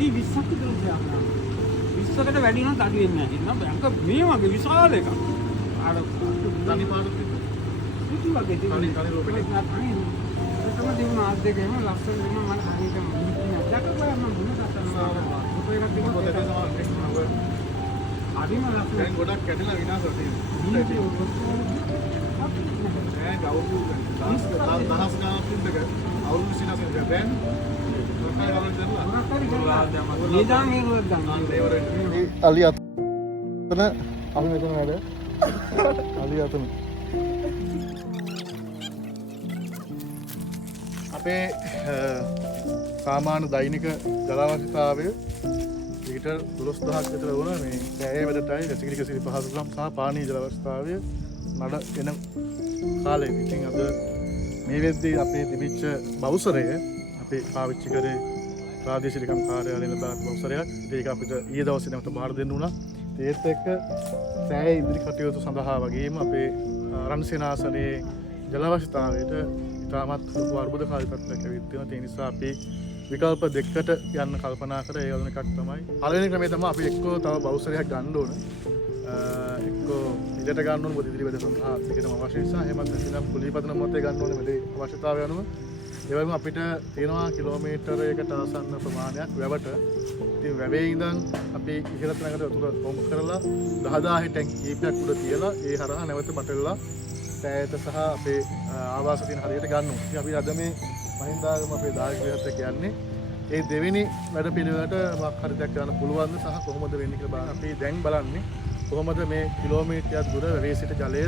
අඩි 20ක් විතර තියනවා. 20කට වැඩි නම් අඩි වෙන්නේ නැහැ. නේද? අක මේ වගේ විශාල එකක්. අර තනි පාඩු පිටු වගේ තනි රෝපෙට. තමයි දිනුන ආත් දෙකේම ලස්සන දෙන්න මම හරියට මුලින්ම දැක්කම මම මුල ගන්නවා. රූපයක් දිනුන පොතේ තමයි අදිම ලස්සන දැන් ගොඩක් කැඩලා විනාශ වෙලා තියෙනවා. ඒ ගවුරු දහස් ගානක් තිබ්බක අවුරුදු 26 ක දැන් Ali atana අපි මෙතන වැඩ Ali atana අපේ සාමාන්‍ය දෛනික ජල අවශ්‍යතාවය ලීටර් 12000ක් විතර වුණා මේ කෑයේ වැඩටයි රසිකලික සිරි පහසුකම් සහ පානීය ජල අවශ්‍යතාවය නඩ එන කාලේ ඉතින් අද මේ වෙද්දී අපේ තිබිච්ච බවුසරය අපි පාවිච්චි කරේ ප්‍රාදේශීය නිලම් කාර්යාලයෙන් ලබා බවුසරයක්. ඒක අපිට ඊයේ දවසේ නැවත බාර දෙන්න උනා. ඒත් එක්ක සෑය ඉදිරි කටයුතු සඳහා වගේම අපේ රන් සේනාසනයේ ජල අවශ්‍යතාවයට ඉතාමත් අර්බුදකාරී තත්ත්වයක් ඇවිත් තියෙනවා. ඒ නිසා අපි විකල්ප දෙකකට යන්න කල්පනා කරා. ඒ වගේ එකක් තමයි පළවෙනි ක්‍රමය තමයි අපි එක්කෝ තව බවුසරයක් ගන්න ඕන. එක්කෝ ඉඩට ගන්න ඕන මොකද ඉදිරි වැඩ සඳහා ඒකටම අවශ්‍ය නිසා එහෙමත් නැත්නම් කුලීපතන මොහොතේ ගන්න ඕනේ මේ අවශ්‍යතාවය අනුව. ඒ වගේම අපිට තියෙනවා කිලෝමීටරයකට ආසන්න ප්‍රමාණයක් වැවට. ඉතින් වැවේ ඉඳන් අපි ඉහළ තැනකට වතුර පොම්ප් කරලා 10000 ටැංක් කීපයක් උඩ තියලා ඒ හරහා නැවත බටල්ලා සෑයට සහ අපේ ආවාස තියෙන හරියට ගන්න ඕනේ. ඉතින් අපි අද මේ මහින්දාගම අපේ දායකයන්ට කියන්නේ ඒ දෙවෙනි වැඩ පිළිවෙලට මොකක් හරි දෙයක් ගන්න පුළුවන්ද සහ කොහොමද වෙන්නේ කියලා බලන්න. අපි දැන් බලන්නේ කොහොමද මේ කිලෝමීටරයක් දුර වැවේ සිට ජලය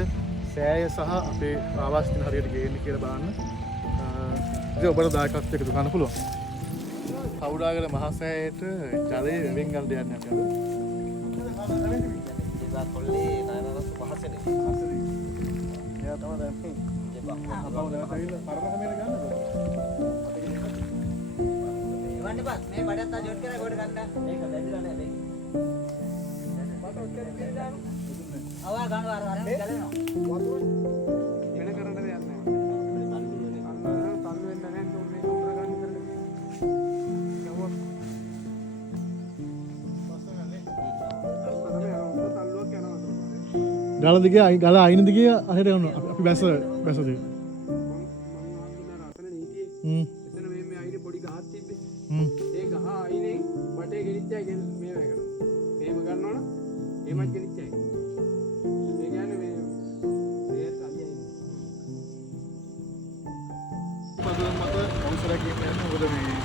සෑය සහ අපේ ආවාස තියෙන හරියට ගේන්නේ කියලා බලන්න. ඉතින් ඔබට දායකත්වයක් එකතු කරන්න පුළුවන්. කවුඩාගල මහසෑයට ජලය වෙන් ගන්න දෙන්නේ අපි අද. ඒවා කොල්ලේ නායනරස් පහසනේ. එයා තමයි දැන් මේ අපව දැන් ඇවිල්ලා පරම කමෙන් ගන්නද? එවන්න බත් මේ බඩත් ආ ජොට් කරලා ගොඩ ගන්න. මේක බැඳිලා නැහැ මේක. මට ඔච්චර පිළිදාන. අවා ගන්නවා අර අරන් ගලනවා. වෙන කරන්න දෙයක් නැහැ. තල්ලු වෙන්න නැහැ උන්නේ උතර ගන්න කරන්නේ. යවුවා. තල්ලුවක් යනවා. ගල දිගේ ගල අයින දිගේ අහෙට යනවා. අපි බැස දෙයි. එතන මේ අයිනේ පොඩි ගහක් තිබ්බේ. ඒ ගහ අයිනේ වටේ ගෙනිච්චයි මේ වැය කරනවා. එහෙම ගන්නවනම් එහෙමත් ගෙනිච්චයි. ඒ කියන්නේ මේ අලියයි. පදවල මත අවසරයක් කියන්නේ මොකද මේ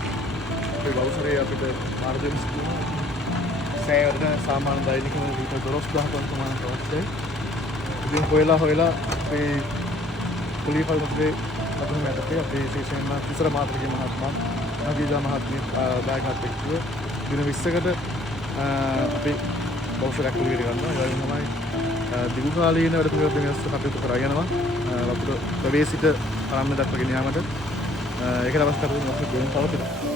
අපේ බවුසරේ අපිට මාර්ගයෙන් සිදුවන සෑයට සාමාන්‍ය දෛනිකව ලීටර් 12000ක් ප්‍රමාණයක් අවශ්‍යයි. ඉතින් හොයලා අපේ කුලීපල්පතේ අපේ මැදට අපේ විශේෂයෙන්ම තිසර මාත්‍රිගේ මහත්මයා නගීජා මහත්මිය දායකත්වයක් එක්ව දින 20කට අපේ බවුසරයක් කුලීට ගන්නවා. ඒ වගේම තමයි දිගු කාලීන වැඩ පිළිවෙලක් වෙනස් කටයුතු කරා යනවා. වතුර ප්‍රවේශිත ආරම්භ දක්වාගෙන යාමට ඒකට අවශ්‍ය කරන මොකක්ද දෙන්න පවතිනවා.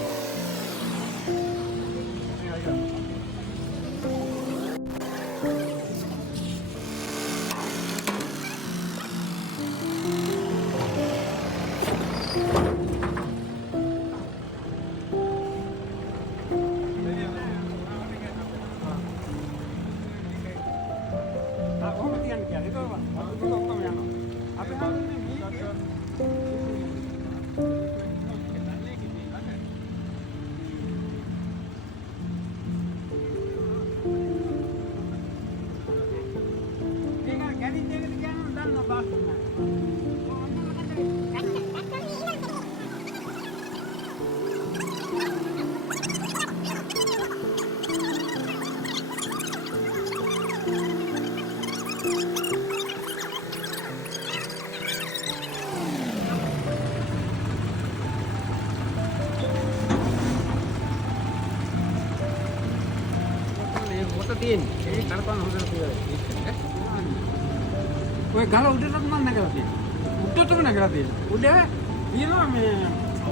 තියෙන්නේ ඒ කරපන් හොදලා තියෙන්නේ. ඔය ගල උඩටත් මම නැගලා තියෙනවා. උඩටම නැගලා තියෙනවා. උඩ ඊළඟ මේ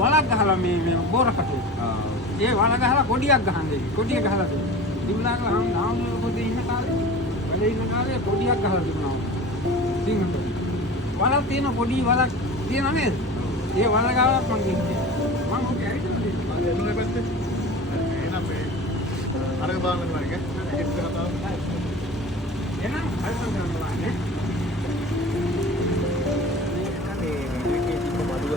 වලක් ගහලා මේ බෝර කටේ. ඒ වල ගහලා කොඩියක් ගහන්නේ. කොඩිය ගහලා තියෙනවා. තිබුණාක හම් පොතේ ඉන්න කාලේ වැඩ ඉන්න කාලේ කොඩියක් ගහලා තිබුණා. සිංහට. වලක් තියෙන පොඩි වලක් තියෙන නේද? ඒ වල ගහලා මම ඉන්නේ. මම ඔක ඇවිත් තියෙනවා. එළුනේ පැත්තේ. එනම අරක බලන්න මම එක කතාව. එහෙනම් අල්පම් කරනවා නේ. මේ මේකේ තිබ්බ මඩුව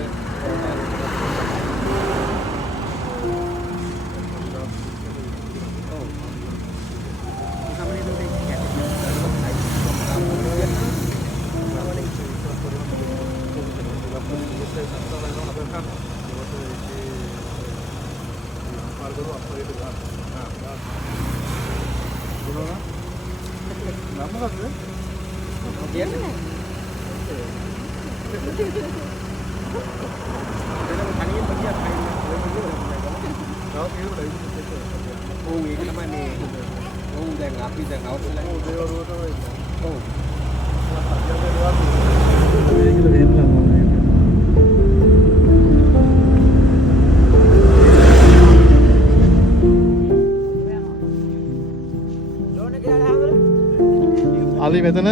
අලි මෙතන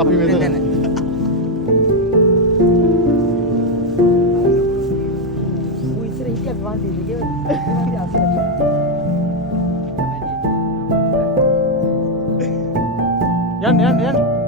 අපි මෙතන. යන්න.